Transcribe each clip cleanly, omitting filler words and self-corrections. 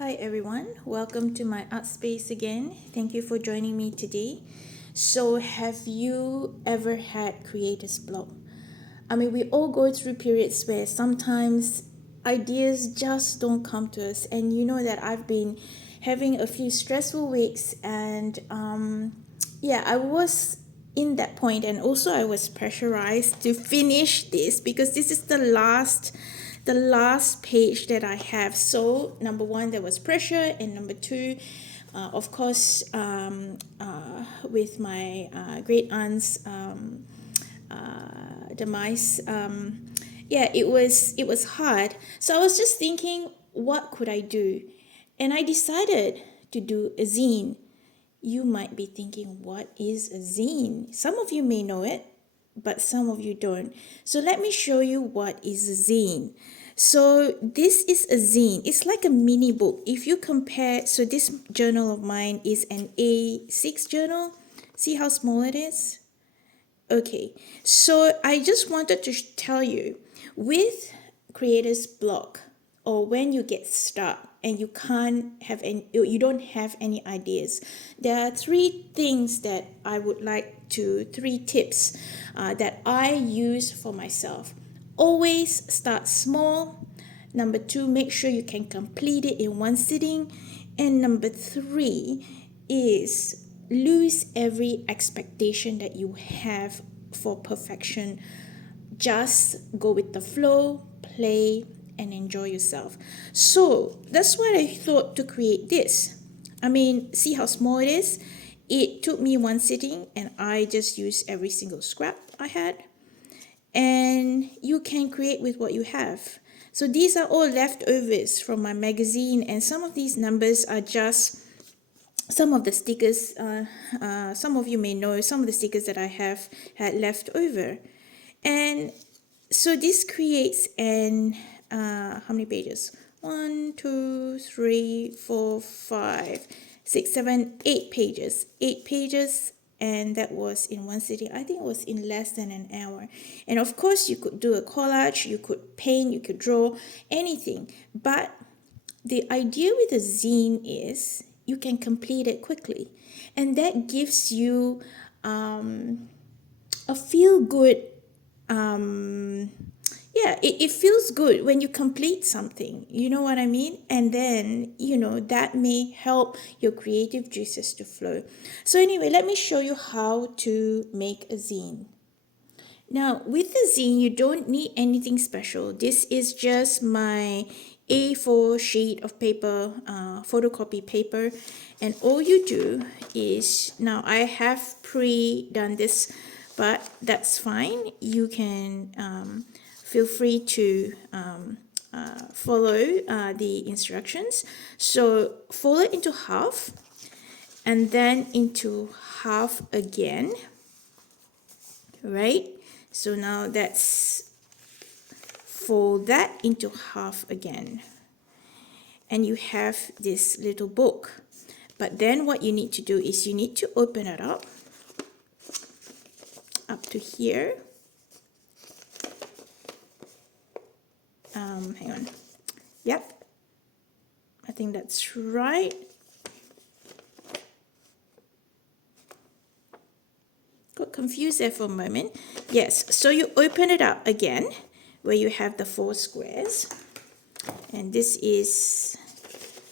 Hi everyone, welcome to my art space again. Thank you for joining me today. So, have you ever had creator's block? I mean, we all go through periods where sometimes ideas just don't come to us, and you know that I've been having a few stressful weeks, and yeah, I was in that point, and also I was pressurized to finish this because this is the last page that I have. So number one, there was pressure, and number two, of course, with my great aunt's demise, yeah, it was hard. So I was just thinking, what could I do? And I decided to do a zine. You might be thinking, what is a zine? Some of you may know it, but some of you don't. So let me show you what is a zine. So this is a zine. It's like a mini book. If you compare, so this journal of mine is an A6 journal. See how small it is? Okay, so I just wanted to tell you, with creator's block, or when you get stuck and you can't have any, you don't have any ideas, there are three tips that I use for myself. Always start small. Number two, make sure you can complete it in one sitting. And number three is lose every expectation that you have for perfection. Just go with the flow, play, and enjoy yourself. So that's what I thought to create this. I mean, see how small it is? It took me one sitting, and I just used every single scrap I had. And you can create with what you have. So these are all leftovers from my magazine, and some of these numbers are just some of the stickers. Some of you may know some of the stickers that I have had left over. And so this creates how many pages? 1, 2, 3, 4, 5, 6, 7, 8 pages. 8 pages, and that was in one sitting. I think it was in less than an hour. And of course, you could do a collage, you could paint, you could draw, anything. But the idea with a zine is you can complete it quickly, and that gives you a feel good. Yeah, it feels good when you complete something, you know what I mean? And then that may help your creative juices to flow. So anyway, let me show you how to make a zine. Now, with the zine, you don't need anything special. This is just my A4 sheet of paper, photocopy paper. And all you do is, now I have pre-done this, but that's fine. You can feel free to follow the instructions. So fold it into half, and then into half again, right? So now that's fold that into half again, and you have this little book. But then what you need to do is you need to open it up to here. Hang on. Yep, I think that's right. Got confused there for a moment. Yes, so you open it up again where you have the 4 squares, and this is,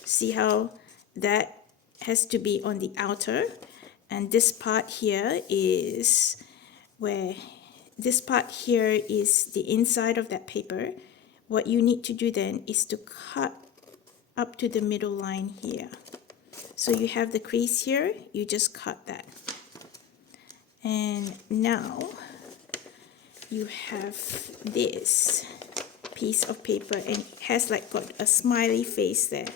see how that has to be on the outer, and this part here is where this part here is the inside of that paper. What you need to do then is to cut up to the middle line here. So you have the crease here, you just cut that. And now you have this piece of paper, and it has like got a smiley face there,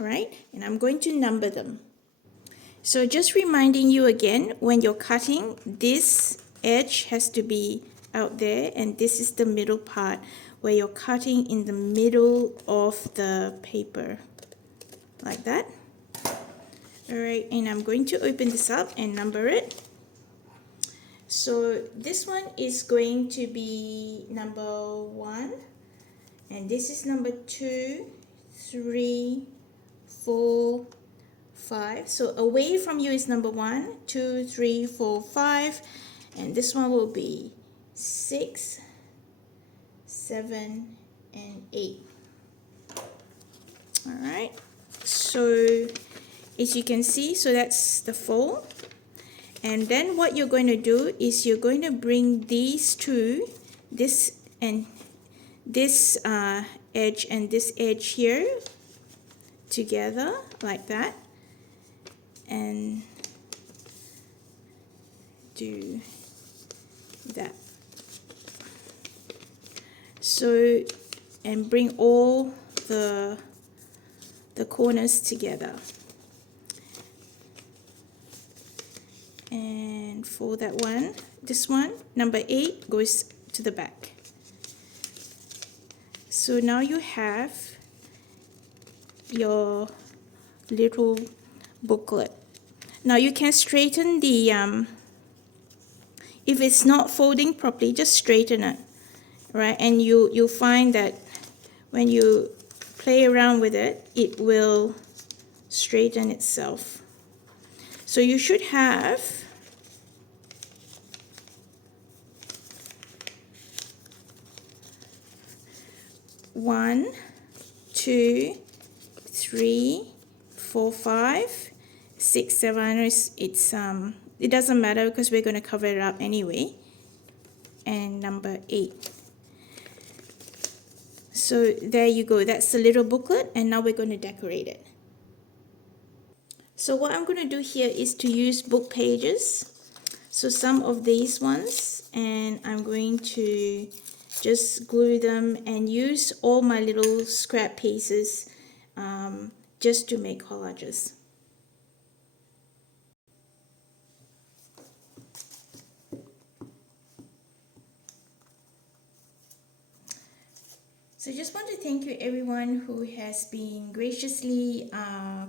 right? And I'm going to number them. So just reminding you again, when you're cutting, this edge has to be out there, and this is the middle part where you're cutting in the middle of the paper, like that. All right, and I'm going to open this up and number it. So this one is going to be number 1, and this is number 2, 3, 4, 5. So away from you is number 1, 2, 3, 4, 5, and this one will be 6, 7, and 8. All right. So as you can see, so that's the fold. And then what you're going to do is you're going to bring these two, this and this edge and this edge here together like that, and do that. So, and bring all the corners together. And for that one, this one, number 8 goes to the back. So now you have your little booklet. Now you can straighten the, if it's not folding properly, just straighten it, right? And you'll find that when you play around with it, it will straighten itself. So you should have one, 2, 3, 4, 5, 6, 7. It doesn't matter because we're going to cover it up anyway. And number 8. So there you go. That's the little booklet, and now we're going to decorate it. So what I'm going to do here is to use book pages. So some of these ones, and I'm going to just glue them and use all my little scrap pieces just to make collages. So I just want to thank you everyone who has been graciously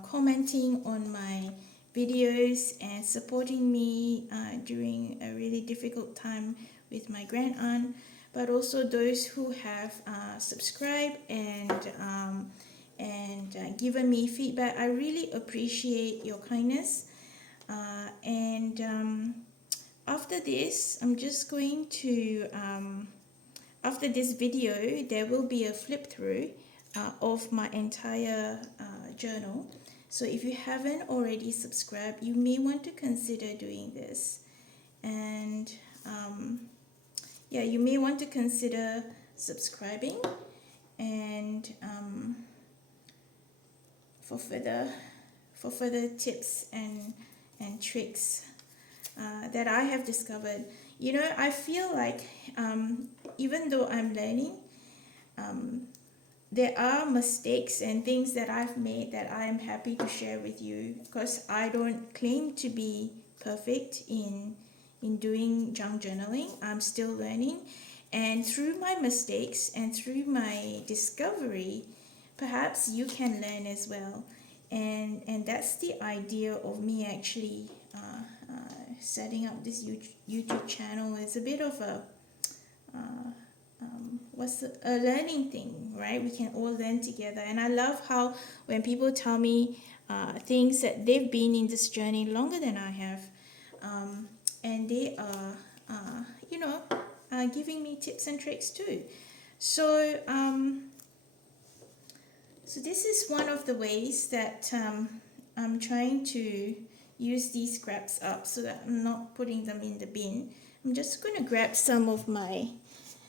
commenting on my videos and supporting me during a really difficult time with my grand aunt, but also those who have subscribed and given me feedback. I really appreciate your kindness. After this, I'm just going to after this video, there will be a flip through of my entire journal. So if you haven't already subscribed, you may want to consider doing this. And yeah, you may want to consider subscribing and for further tips and tricks that I have discovered. You know, I feel like even though I'm learning, there are mistakes and things that I've made that I am happy to share with you, because I don't claim to be perfect in doing junk journaling. I'm still learning, and through my mistakes and through my discovery, perhaps you can learn as well. And that's the idea of me actually setting up this YouTube channel. Is a bit of a a learning thing, right? We can all learn together. And I love how when people tell me things that they've been in this journey longer than I have, and they are giving me tips and tricks too. So so this is one of the ways that I'm trying to use these scraps up so that I'm not putting them in the bin. I'm just going to grab some of my,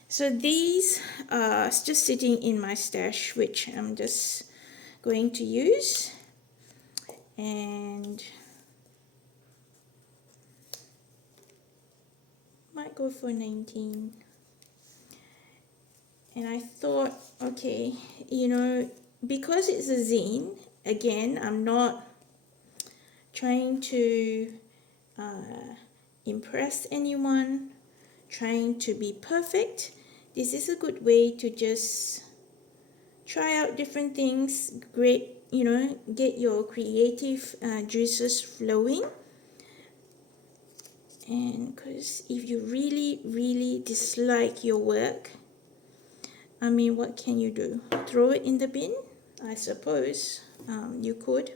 so these are just sitting in my stash, which I'm just going to use. And might go for 19. And I thought, okay, you know, because it's a zine, again, I'm not trying to impress anyone, trying to be perfect. This is a good way to just try out different things, get your creative juices flowing. And because if you really, really dislike your work, I mean, what can you do? Throw it in the bin? I suppose you could.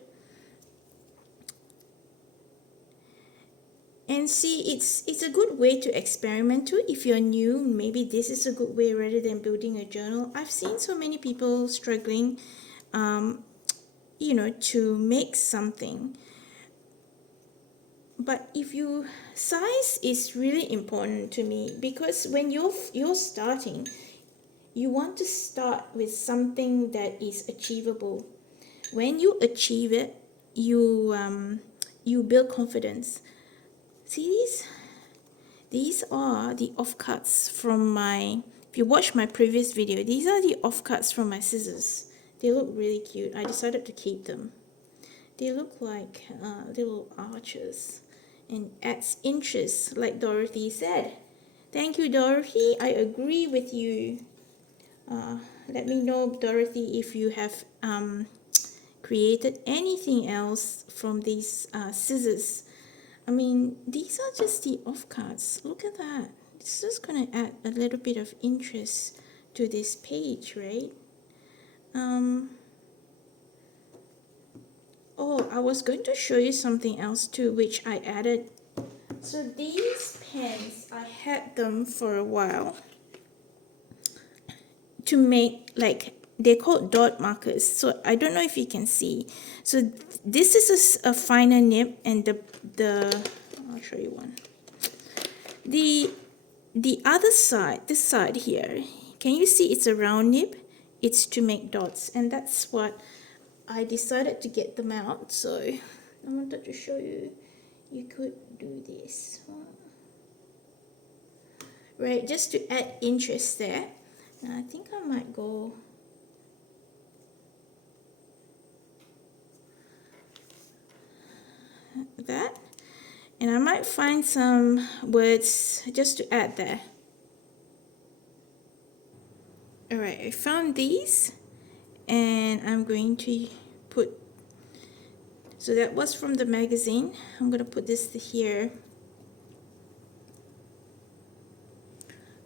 And see, it's a good way to experiment too. If you're new, maybe this is a good way rather than building a journal. I've seen so many people struggling, to make something. But size is really important to me, because when you're starting, you want to start with something that is achievable. When you achieve it, you build confidence. See these? These are the offcuts from my, if you watch my previous video, these are the offcuts from my scissors. They look really cute. I decided to keep them. They look like little arches and adds interest, like Dorothy said. Thank you, Dorothy. I agree with you. Let me know, Dorothy, if you have created anything else from these scissors. I mean, these are just the offcuts. Look at that. It's just going to add a little bit of interest to this page, right? Oh, I was going to show you something else too, which I added. So these pens, I had them for a while to make, like, they're called dot markers. So I don't know if you can see. So this is a finer nib, and the I'll show you one. The other side, this side here, can you see it's a round nib? It's to make dots, and that's what I decided to get them out. So I wanted to show you. You could do this, right? Just to add interest there. And I think I might go that, and I might find some words just to add there. Alright, I found these, and I'm going to put, so that was from the magazine. I'm going to put this here.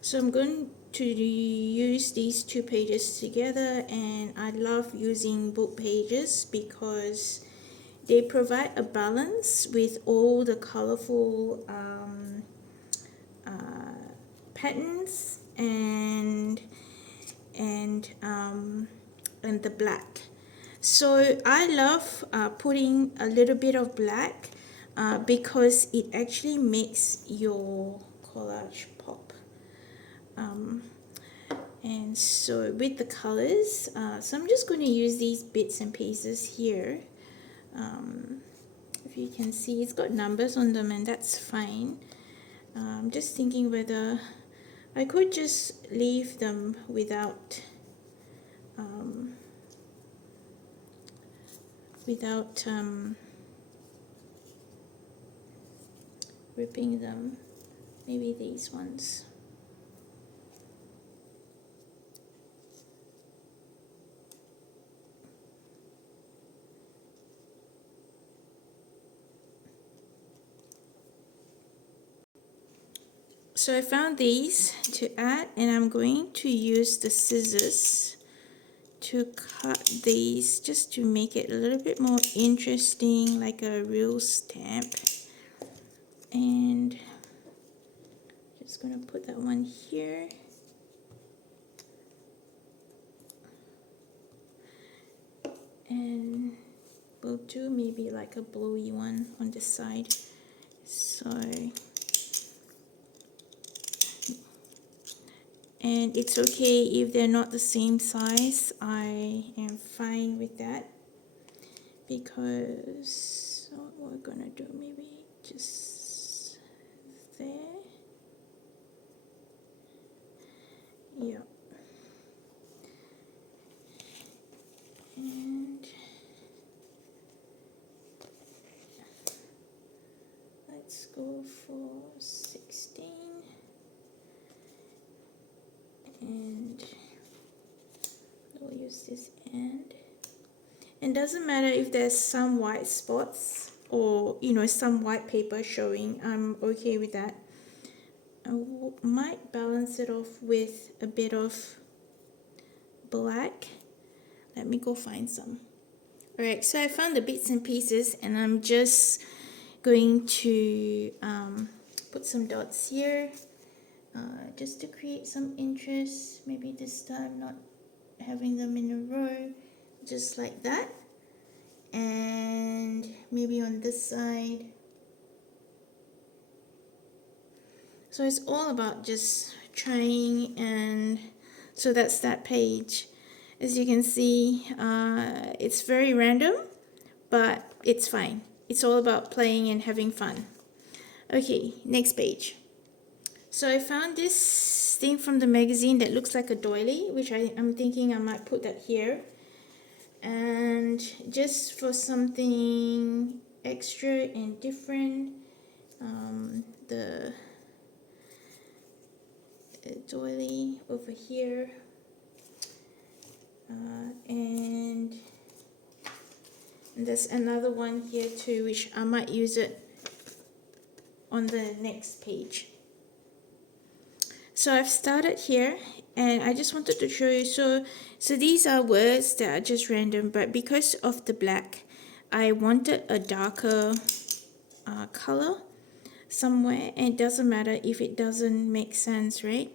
So I'm going to use these two pages together, and I love using book pages because they provide a balance with all the colorful patterns and the black. So I love putting a little bit of black because it actually makes your collage pop. And so with the colors, so I'm just going to use these bits and pieces here. If you can see, it's got numbers on them, and that's fine. I'm just thinking whether I could just leave them without ripping them. Maybe these ones. So I found these to add, and I'm going to use the scissors to cut these just to make it a little bit more interesting, like a real stamp. And just going to put that one here. And we'll do maybe like a blowy one on this side. So, and it's okay if they're not the same size. I am fine with that, because what we're gonna do, maybe just there. Yeah. And let's go for 16. And we'll use this end. And doesn't matter if there's some white spots or some white paper showing. I'm okay with that. I might balance it off with a bit of black, Let me go find some. Alright, so I found the bits and pieces, and I'm just going to put some dots here just to create some interest. Maybe this time not having them in a row, just like that. And maybe on this side. So it's all about just trying, and so that's that page. As you can see, it's very random, but it's fine. It's all about playing and having fun. Okay, next page. So I found this thing from the magazine that looks like a doily, which I'm thinking I might put that here. And just for something extra and different, the doily over here. And there's another one here too, which I might use it on the next page. So I've started here, and I just wanted to show you. So these are words that are just random, but because of the black, I wanted a darker color somewhere, and it doesn't matter if it doesn't make sense, right?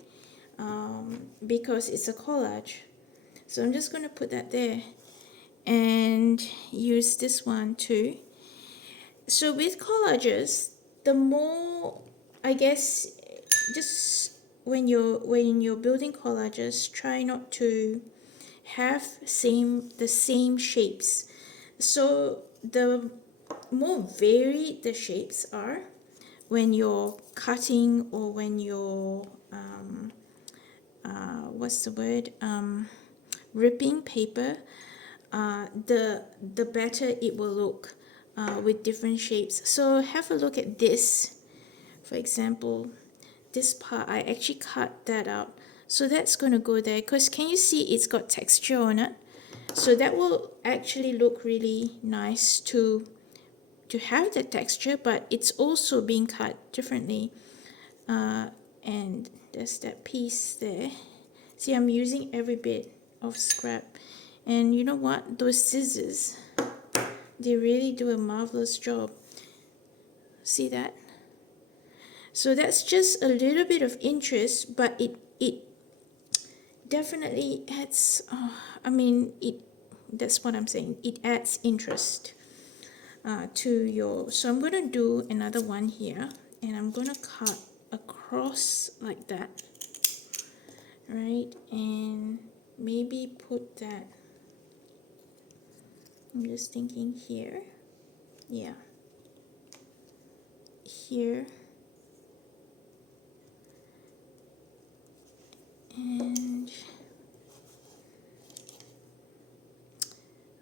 Because it's a collage. So I'm just going to put that there and use this one too. So with collages, the more, I guess, just when you're building collages, try not to have the same shapes. So the more varied the shapes are when you're cutting, or when you're what's the word, ripping paper, the better it will look with different shapes. So have a look at this. For example, this part, I actually cut that out. So that's going to go there, because can you see it's got texture on it? So that will actually look really nice to have that texture, but it's also being cut differently. And there's that piece there. See, I'm using every bit of scrap. And you know what? Those scissors, they really do a marvelous job. See that? So that's just a little bit of interest, but it definitely adds, that's what I'm saying. It adds interest to your, so I'm going to do another one here, and I'm going to cut across like that, right? And maybe put that, I'm just thinking here, yeah, here, and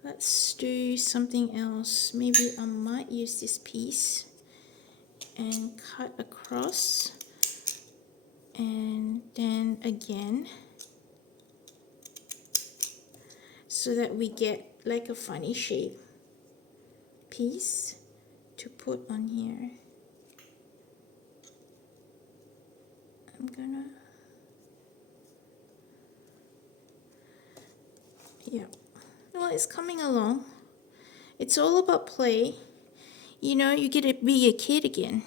let's do something else. Maybe I might use this piece and cut across, and then again, so that we get like a funny shape piece to put on here. I'm gonna, yeah, well, it's coming along. It's all about play. You know, you get to be a kid again,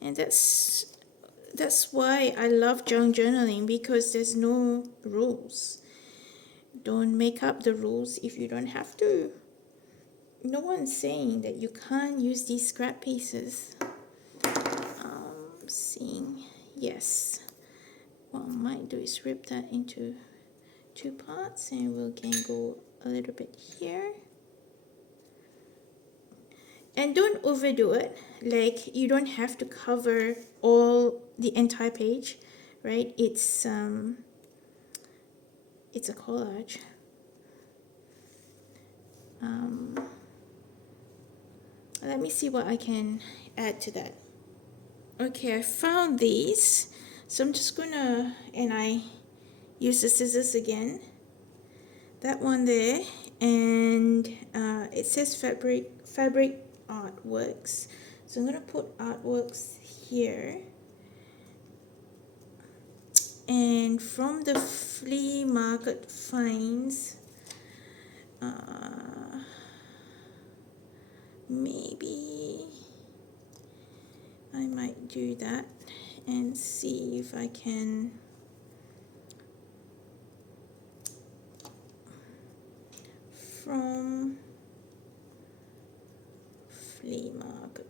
and that's why I love junk journaling, because there's no rules. Don't make up the rules if you don't have to. No one's saying that you can't use these scrap pieces. Seeing, yes. What I might do is rip that into 2 parts, and we'll again go a little bit here. And don't overdo it. Like, you don't have to cover the entire page, right? It's a collage. Let me see what I can add to that. Okay, I found these. So I'm just gonna, and I use the scissors again. That one there, and it says fabric artworks. So I'm gonna put artworks here. And from the flea market finds, Maybe I might do that and see if I can from flea market.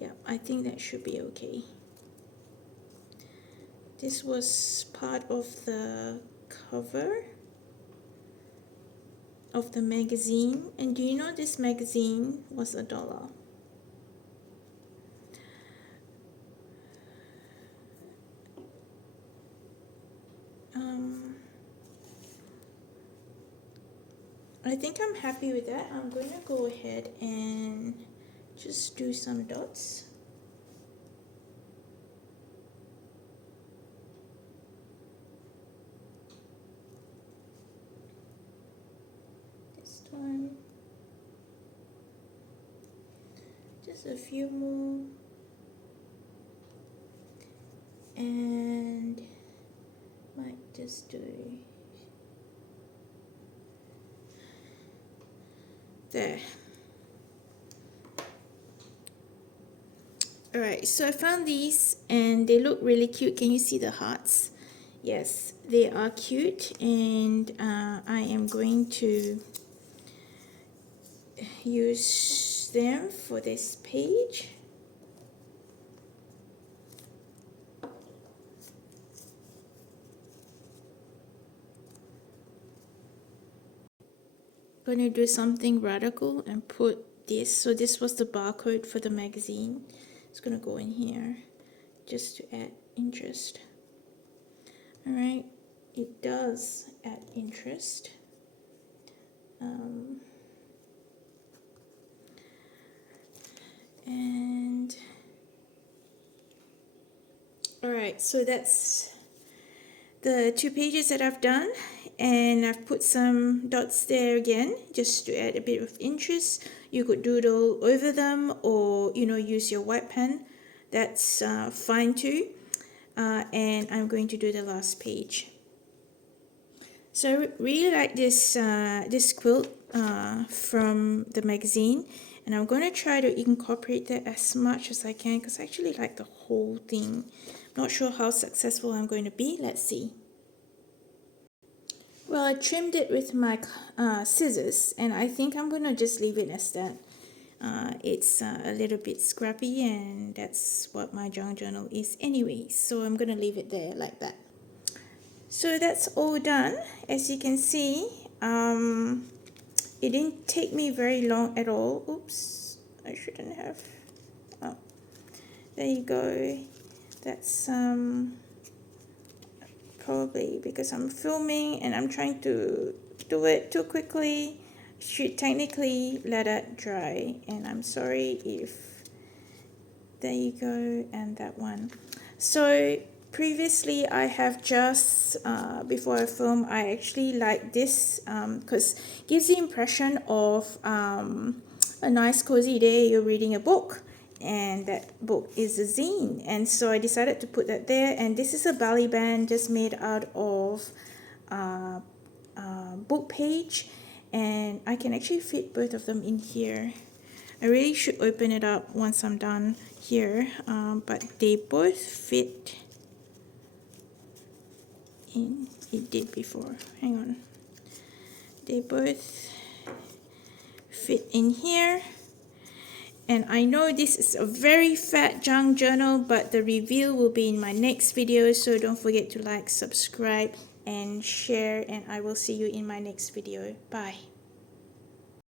Yeah, I think that should be okay. This was part of the cover of the magazine, and do you know this magazine was $1? I think I'm happy with that. I'm going to go ahead and just do some dots. This time, just a few more. And might just do there. Alright, so I found these and they look really cute. Can you see the hearts? Yes, they are cute, and I am going to use them for this page. I'm going to do something radical and put this. So this was the barcode for the magazine. It's going to go in here just to add interest. Alright, it does add interest. And alright, so that's the 2 pages that I've done, and I've put some dots there again just to add a bit of interest. You could doodle over them, or use your white pen. That's fine too. And I'm going to do the last page. So I really like this this quilt from the magazine, and I'm going to try to incorporate that as much as I can because I actually like the whole thing. Not sure how successful I'm going to be. Let's see. Well, I trimmed it with my scissors, and I think I'm going to just leave it as that. It's a little bit scrappy, and that's what my junk journal is anyway, so I'm going to leave it there like that. So that's all done. As you can see, it didn't take me very long at all. Oops, I shouldn't have. Oh, there you go. That's probably because I'm filming and I'm trying to do it too quickly. Should technically let it dry, and I'm sorry if. There you go, and that one. So previously I have just before I film, I actually like this because it gives the impression of a nice cozy day. You're reading a book, and that book is a zine, and so I decided to put that there. And this is a belly band just made out of book page, and I can actually fit both of them in here. I really should open it up once I'm done here, but they both fit in. It did before. Hang on. They both fit in here. And I know this is a very fat junk journal, but the review will be in my next video, so don't forget to like, subscribe, and share, and I will see you in my next video. Bye.